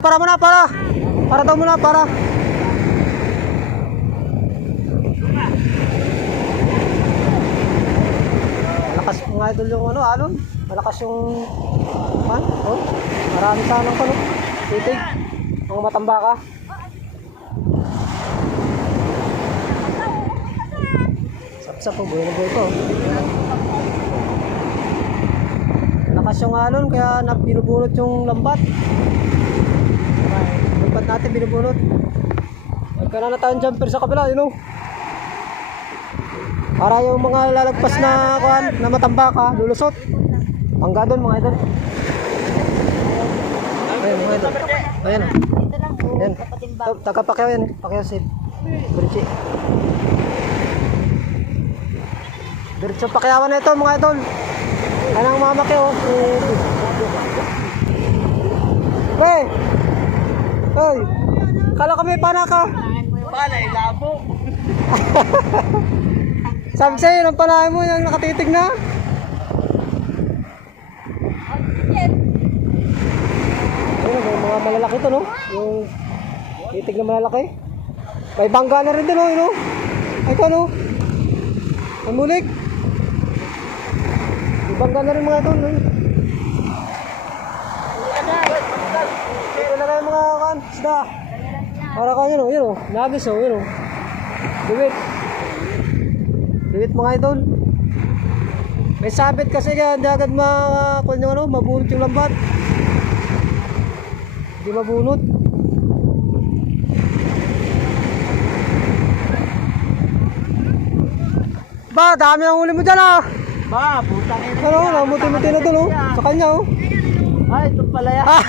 Para muna, para. Para daw muna, para. Malakas mga idol yung ano, alon. Malakas yung man, oh. Marami sa anong pano. Titig. Mga matambaka. Sapsap po, buhay na buhay to. Malakas yung alon, kaya binubunot yung lambat. Natin binubunot. Nagkaroon na tayong jumper sa kabila, you know. Para yung mga lalagpas na kuan na matambaka, lulusot. Pangga doon mga idol. Ayun mga idol. Ayun. Ayun. Ito, Taga-pakyaw yan eh. Pakyaw si Bridget. Diretso pakyawan na ito mga idol. Anong mamaki oh. Hey! Hey! Kala ko may panaka. Palay, labo. Sabi sa'yo, ng panahe mo yung nakatitig na. Ayun, may mga malalaki to, no? Yung titig na malalaki. May bangga na rin din, no? Yun, no? Ay, ito, no? Ang mulik. May bangga na rin mga ito, no? Ito na kan, isda. Para ka, yun, oh, yun, oh. Nagis, oh, yun, oh. Duwit. Duwit mga idol. May sabit kasi kaya hindi agad ma, kung yung ano, mabunot yung lambat. Hindi mabunot. Ba, dami ang uli mo dyan ah. Ma, putang ina. Ano, namuti-muti na doon oh. Sa kanya oh. Ay, ito pala yan. Ah,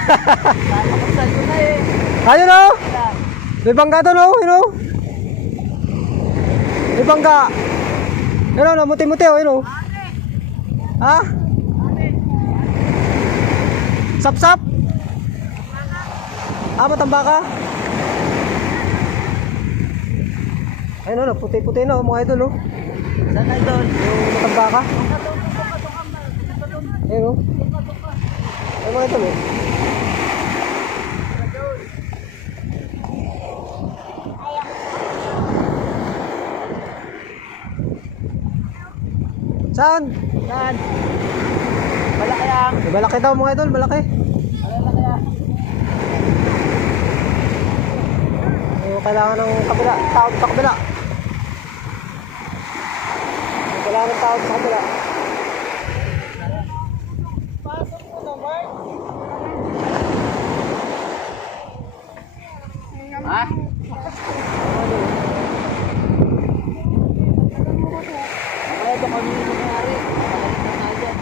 Nalakasan ko na eh. ayun oh. Yan. May bangga doon oh, yun oh. May bangga. Yun oh, namuti-muti oh, yun oh. Ha? Sap-sap? Ah, matambaka? Ayun oh, puti-puti na oh, mga idol oh. Saan na doon? Yung matambaka. Ayun oh. Ayun mga oh. Saan? Saan? Malaki yan. Eh, Malaki daw mga idol, malaki. Malaki yan. Yung kailangan ng kabila, tawag sa kabila. Kailangan ng tawag sa kabila. Pasok mo na, Mark. Ha? Ay, ito kami yung nangyari. Balik na tayo dyan.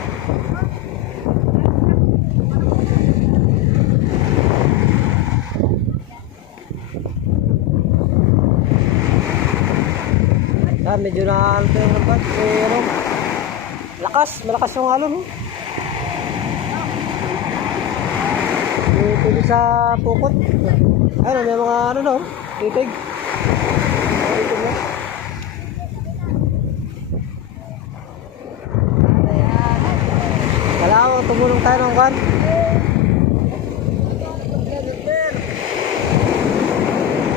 Yan, medyo na ano yung lambat. Pero, lakas, malakas yung alon. Oh. Tuloy sa pukot. Ayun, may mga ano no, titig. Titig tumulong tayo ng kan.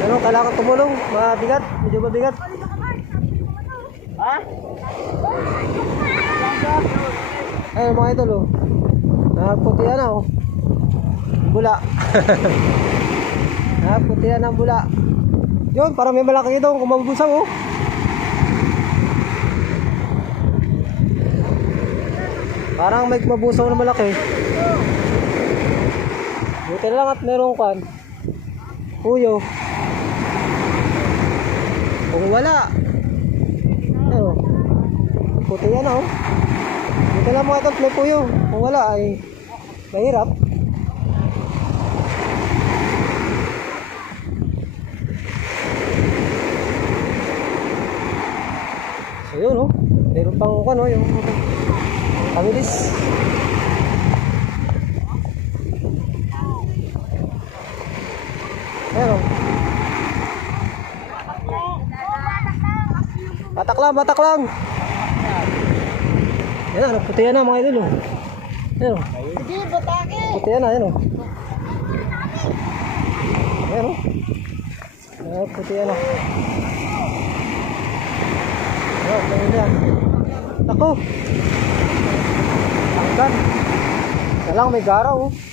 Ano, kailangan tumulong. Mabigat, medyo mabigat. Ha? Ay, mga idol, oh. Nakaputihan na, oh. Bula. Nakaputihan na ang bula. Yun, parang may malaki doon kung mabubusang, oh. Parang may mabusaw na malaki. Buti na lang at merong kan. Puyo. Kung wala, puti yan, oh. Buti lang mga idol, may puyo. Kung wala ay mahirap. So yun, oh. Meron pang ano, yung kamilis. Meron. Batak lang, batak lang. Yan na, puti na mga idol. oh. Yan oh. Hindi, batake. Puti na, yan oh. Ayan o. Ayan, puti ano. Ayan, ganun yan. Ako. Tanggan. Isa lang, may garaw oh.